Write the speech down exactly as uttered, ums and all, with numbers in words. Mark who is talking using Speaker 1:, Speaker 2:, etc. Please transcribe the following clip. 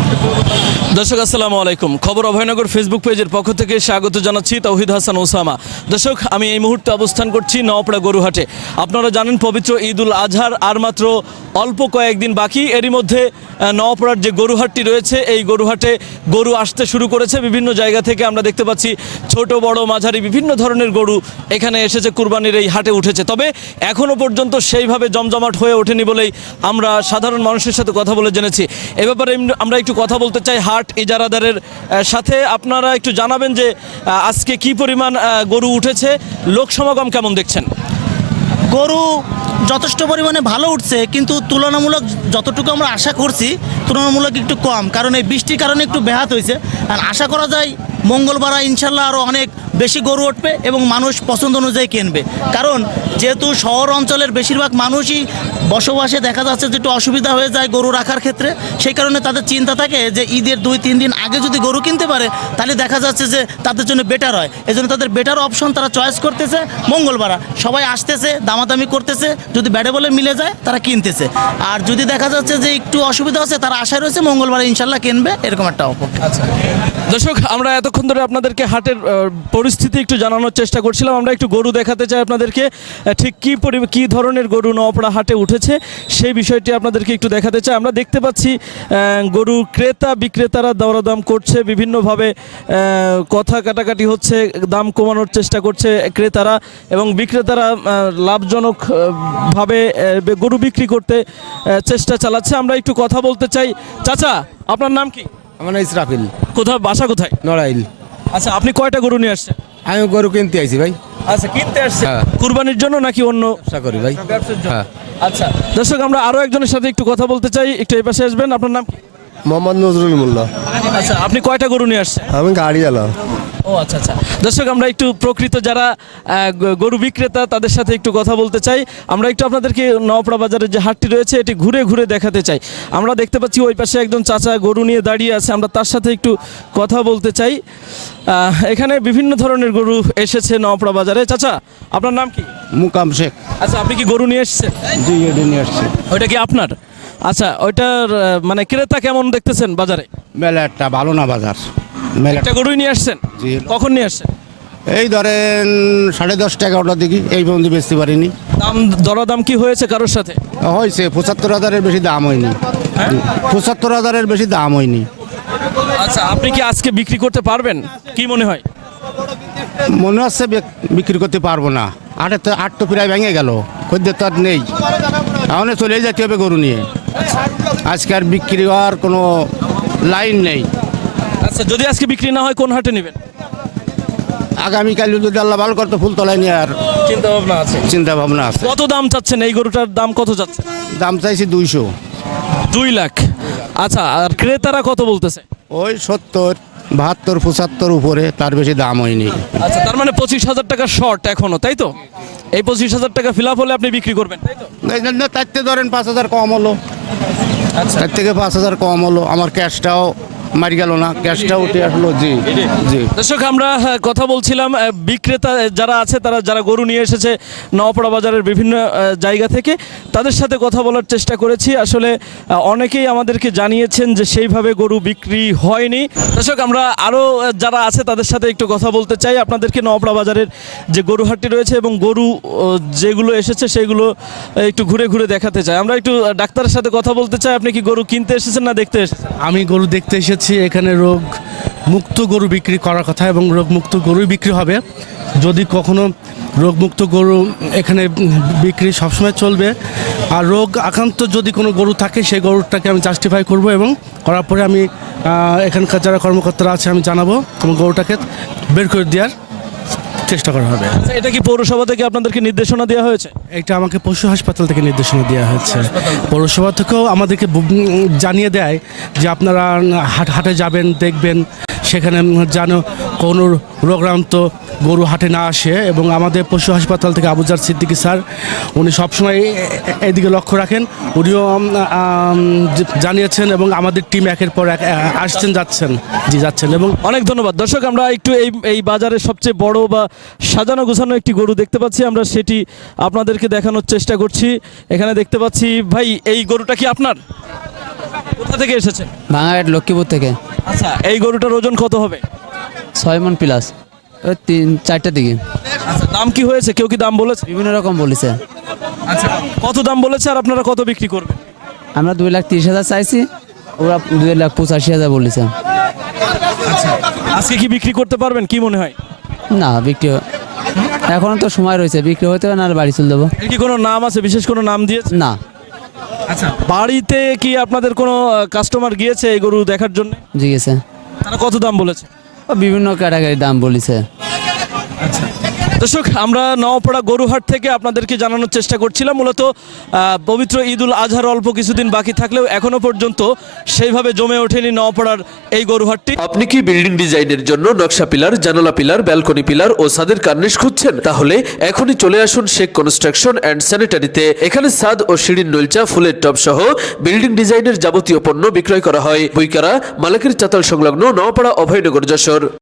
Speaker 1: দর্শক আসসালামু আলাইকুম। খবর অভয়নগর ফেসবুক পেজের পক্ষ থেকে স্বাগত জানাচ্ছি তৌহিদ হাসান ওসামা। দর্শক, আমি এই মুহূর্তে অবস্থান করছি নওপাড়া গরুহাটে। আপনারা জানেন পবিত্র ঈদ উল আজহার আর মাত্র অল্প কয়েকদিন বাকি। এরই মধ্যে নওপাড়ার যে গরুহাটটি রয়েছে এই গরুহাটে গরু আসতে শুরু করেছে বিভিন্ন জায়গা থেকে। আমরা দেখতে পাচ্ছি ছোট বড় মাঝারি বিভিন্ন ধরনের গরু এখানে এসেছে, কুরবানির এই হাটে উঠেছে। তবে এখনও পর্যন্ত সেইভাবে জমজমাট হয়ে ওঠেনি বলেই আমরা সাধারণ মানুষের সাথে কথা বলে জেনেছি। এ ব্যাপারে আমরা একটু কথা বলতে চাই হাট ইজারাদারের সাথে। আপনারা একটু জানাবেন যে আজকে কি পরিমাণ গরু উঠেছে, লোক সমাগম কেমন দেখছেন?
Speaker 2: গরু যথেষ্ট পরিমাণে ভালো উঠছে, কিন্তু তুলনামূলক যতটুকু আমরা আশা করছি তুলনামূলক একটু কম, কারণ এই বৃষ্টির কারণে একটু ব্যাহত হয়েছে। আর আশা করা যায় মঙ্গলবার ইনশাল্লাহ আরও অনেক বেশি গরু উঠবে এবং মানুষ পছন্দ অনুযায়ী কিনবে। কারণ যেহেতু শহর অঞ্চলের বেশিরভাগ মানুষই বসবাসে দেখা যাচ্ছে যে একটু অসুবিধা হয়ে যায় গরু রাখার ক্ষেত্রে, সেই কারণে তাদের চিন্তা থাকে যে ঈদের দুই তিন দিন আগে যদি গরু কিনতে পারে তাহলে দেখা যাচ্ছে যে তাদের জন্য বেটার হয়। এই জন্য তাদের বেটার অপশন তারা চয়েস করতেছে মঙ্গলবার। সবাই আসতেছে, দামাদামি করতেছে, যদি ব্যাটে বলে মিলে যায় তারা কিনতেছে। আর যদি দেখা যাচ্ছে যে একটু অসুবিধা হচ্ছে তারা আশায় রয়েছে মঙ্গলবার ইনশাল্লাহ কিনবে, এরকম একটা অপেক্ষা।
Speaker 1: আচ্ছা দর্শক, আমরা এতক্ষণ ধরে আপনাদেরকে হাটের পরিস্থিতি একটু জানানোর চেষ্টা করছিলাম। আমরা একটু গরু দেখাতে চাই আপনাদেরকে, ঠিক কী পরি কী ধরনের গরু নওপাড়া হাটে উঠেছে সেই বিষয়টি আপনাদেরকে একটু দেখাতে চাই। আমরা দেখতে পাচ্ছি গরু ক্রেতা বিক্রেতারা দরদাম করছে, বিভিন্নভাবে কথা কাটাকাটি হচ্ছে, দাম কমানোর চেষ্টা করছে ক্রেতারা এবং বিক্রেতারা লাভজনকভাবে গরু বিক্রি করতে চেষ্টা চালাচ্ছে। আমরা একটু কথা বলতে চাই। চাচা, আপনার নাম কি?
Speaker 3: আমার নাম ইসরাফিল।
Speaker 1: কোথায় বাসা কোথায়?
Speaker 3: নড়াইল।
Speaker 1: আচ্ছা, আপনি কয়টা গরু নিয়ে আসছেন?
Speaker 3: আমি গরু কিনতে আইছি ভাই।
Speaker 1: আচ্ছা, কিনতে আসছেন
Speaker 3: হ্যাঁ।
Speaker 1: কুরবানির জন্য নাকি অন্য
Speaker 3: আশা করি ভাই।
Speaker 1: ব্যবসার জন্য?
Speaker 3: হ্যাঁ।
Speaker 1: আচ্ছা দর্শক, আমরা আরো একজনের সাথে একটু কথা বলতে চাই। একটু এই পাশে আসবেন। আপনার নাম কি?
Speaker 4: মোহাম্মদ নজরুল মোল্লা।
Speaker 1: আচ্ছা, আপনি কয়টা গরু নিয়ে আসছেন?
Speaker 4: আমি গাড়িওয়ালা।
Speaker 1: ও আচ্ছা আচ্ছা। দর্শক, আমরা একটু প্রকৃত যারা গরু বিক্রেতা তাদের সাথে একটু কথা বলতে চাই। আমরা একটু আপনাদেরকে নওপাড়া বাজারের যে হাটটি রয়েছে এটি ঘুরে ঘুরে দেখাতে চাই। আমরা দেখতে পাচ্ছি ওই পাশে একজন চাচা গরু নিয়ে দাঁড়িয়ে আছে, আমরা তার সাথে একটু কথা বলতে চাই। এখানে বিভিন্ন ধরনের গরু এসেছে নওপাড়া বাজারে। চাচা, আপনার নাম কি?
Speaker 4: মুকাম শেখ।
Speaker 1: আচ্ছা, আপনি কি গরু নিয়ে এসেছেন?
Speaker 4: জি, এটি নিয়ে আসছি।
Speaker 1: ওইটা কি আপনার? আচ্ছা, ওইটার মানে ক্রেতা কেমন দেখতেছেন বাজারে?
Speaker 4: মেলা একটা ভালো না বাজার। মেলা
Speaker 1: একটা গরুই নিয়ে আসছেন?
Speaker 4: জি।
Speaker 1: কখন নিয়ে আসছেন?
Speaker 4: এই ধরেন সাড়ে দশটা এগারোটার দিকে, এই পর্যন্ত বেচতে পারিনি।
Speaker 1: দাম দরদাম কি হয়েছে কারোর সাথে?
Speaker 4: হয়েছে পঁচাত্তর হাজারের বেশি দাম হয়নি।
Speaker 1: হ্যাঁ?
Speaker 4: পঁচাত্তর হাজারের বেশি দাম হয়নি।
Speaker 1: আচ্ছা, আপনি কি আজকে বিক্রি করতে পারবেন কি মনে হয়?
Speaker 4: মনে হচ্ছে বিক- বিক্রি করতে পারবো না। আটের তো আট তো প্রায় ভেঙে গেল, খদ্দের তো আর নেই। এখন চলে যেতে হবে গরু নিয়ে। আজকে আর বিক্রি হওয়ার কোনো লাইন নেই।
Speaker 1: আচ্ছা, যদি আজকে বিক্রি না হয় কোন হাটে নেবেন?
Speaker 4: আগামীকাল যদি আল্লাহ ভালো করতো ফুলতলায় নিয়ে আর
Speaker 1: চিন্তা ভাবনা আছে।
Speaker 4: চিন্তা ভাবনা আছে।
Speaker 1: কত দাম চাচ্ছেন এই গরুটার? দাম কত চাচ্ছেন?
Speaker 4: দাম চাইছি দুইশো।
Speaker 1: দুই লাখ। আচ্ছা, আর ক্রেতারা কত বলতেছে?
Speaker 4: ওই সত্তর বাহাত্তর পঁচাত্তর উপরে, তার বেশি দাম হয়নি।
Speaker 1: আচ্ছা, তার মানে পঁচিশ হাজার টাকা শর্ট এখনো, তাই তো? এই পঁচিশ হাজার টাকা ফিল আপ হলে আপনি বিক্রি করবেন, তাই তো?
Speaker 4: এই জন্য তার থেকে ধরেন পাঁচ হাজার কম হলো।
Speaker 1: আচ্ছা,
Speaker 4: তার থেকে পাঁচ হাজার কম হলো। আমার ক্যাশটাও মারি গেল না, ক্যাশটাও উঠে আসলো। জি জি।
Speaker 1: দর্শক, আমরা আহ, কথা বলছিলাম আহ, বিক্রেতা যারা আছে, তারা যারা গরু নিয়ে এসেছে নওপাড়া বাজারের বিভিন্ন আহ, জায়গা থেকে, তাদের সাথে কথা বলার চেষ্টা করেছি। আসলে আহ, অনেকেই আমাদেরকে জানিয়েছেন যে সেইভাবে গরু বিক্রি হয়নি। দর্শক, আমরা আরও যারা আছে তাদের সাথে একটু কথা বলতে চাই। আপনাদেরকে নওপাড়া বাজারের যে গরু হাটটি রয়েছে এবং গরু আহ, যেগুলো এসেছে সেগুলো আহ, একটু ঘুরে ঘুরে দেখাতে চাই। আমরা একটু আহ, ডাক্তারের সাথে কথা বলতে চাই। আপনি কি গরু কিনতে এসেছেন না দেখতে এসেছেন?
Speaker 5: আমি গরু দেখতে এসেছি। এখানে রোগ মুক্ত গরু বিক্রি করার কথা এবং রোগ মুক্ত গরুই বিক্রি হবে। যদি কখনো রোগমুক্ত গরু এখানে বিক্রি সবসময় চলবে। আর রোগ আক্রান্ত যদি কোনো গরু থাকে সেই গরুটাকে আমি জাস্টিফাই করব এবং করার পরে আমি আহ, এখানকার যারা কর্মকর্তারা আছে আমি জানাবো এবং গরুটাকে বের করে দেওয়ার চেষ্টা করা হবে।
Speaker 1: আচ্ছা, এটা কি পৌরসভা থেকে আপনাদেরকে নির্দেশনা দেওয়া হয়েছে?
Speaker 5: এটা আমাকে পশু হাসপাতাল থেকে নির্দেশনা দেওয়া হয়েছে। পৌরসভা থেকেও আমাদেরকে বু- উম, জানিয়ে দেয় যে আপনারা হাট হাটে যাবেন, দেখবেন সেখানে যেন কোনো রোগাক্রান্ত গরু হাটে না আসে। এবং আমাদের পশু হাসপাতাল থেকে আবুজার সিদ্দিকী স্যার উনি সবসময় এ- এ- এদিকে লক্ষ্য রাখেন। উনিও উম, আম, জানিয়েছেন এবং আমাদের টিম একের পর এক আ- আসছেন, যাচ্ছেন। জি, যাচ্ছেন। এবং
Speaker 1: অনেক ধন্যবাদ। দর্শক, আমরা একটু এই এই বাজারের সবচেয়ে বড় বা সাজানো গোছানো একটি গরু দেখতে পাচ্ছি, আমরা সেটি আপনাদেরকে দেখানোর চেষ্টা করছি। এখানে দেখতে পাচ্ছি, ভাই এই গরুটা কি আপনার? কোথা থেকে এসেছেন?
Speaker 6: ভাঙাঘাট লক্ষ্মীপুর থেকে।
Speaker 1: আচ্ছা, এই গরুটার ওজন কত হবে?
Speaker 6: ছয় মন প্লাস, ওই তিন চারটার দিকে।
Speaker 1: আচ্ছা, দাম কি হয়েছে? কেউ কি দাম বলেছে?
Speaker 6: বিভিন্ন রকম বলেছে।
Speaker 1: আচ্ছা, কত দাম বলেছে আর আপনারা কত বিক্রি করবেন?
Speaker 6: আমরা দুই লাখ তিরিশ হাজার চাইছি, ওরা দুই লাখ পঁচাশি হাজার বলেছে।
Speaker 1: আজকে কি বিক্রি করতে পারবেন কি মনে হয়?
Speaker 6: না বিক্রি হ- এখনো তো সময় রয়েছে, বিক্রি হতে হবে না বাড়ি চলে দেবো।
Speaker 1: এর কি কোনো নাম আছে, বিশেষ কোনো নাম দিয়েছে?
Speaker 6: না।
Speaker 1: আচ্ছা, বাড়িতে কি আপনাদের কোনো কাস্টমার গিয়েছে এই গরু দেখার জন্য?
Speaker 6: জিজ্ঞেসে
Speaker 1: তারা কত দাম বলেছে?
Speaker 6: ও বিভিন্ন ক্যাটাগরির দাম বলেছে।
Speaker 1: দর্শক, আমরা নওপাড়া গরুহাট থেকে আপনাদেরকে জানানোর চেষ্টা করছিলাম মূলত আহ, পবিত্র ঈদ উল আজহার অল্প কিছুদিন বাকি থাকলেও এখনো পর্যন্ত সেইভাবে জমে ওঠেনি নওপাড়ার এই গরুহাটটি।
Speaker 7: আপনি কি বিল্ডিং ডিজাইনের জন্য নকশা পিলার, জানালা পিলার, ব্যালকনি পিলার ও ছাদের কার্নিশ খুঁজছেন? তাহলে এখনই চলে আসুন শেখ কনস্ট্রাকশন অ্যান্ড স্যানিটারিতে। এখানে ছাদ ও সিঁড়ির নলচা, ফুলের টব সহ বিল্ডিং ডিজাইনের যাবতীয় পণ্য বিক্রয় করা হয়। বইকারা মালিকের চাতাল সংলগ্ন নওপাড়া অভয়নগর, যশোর।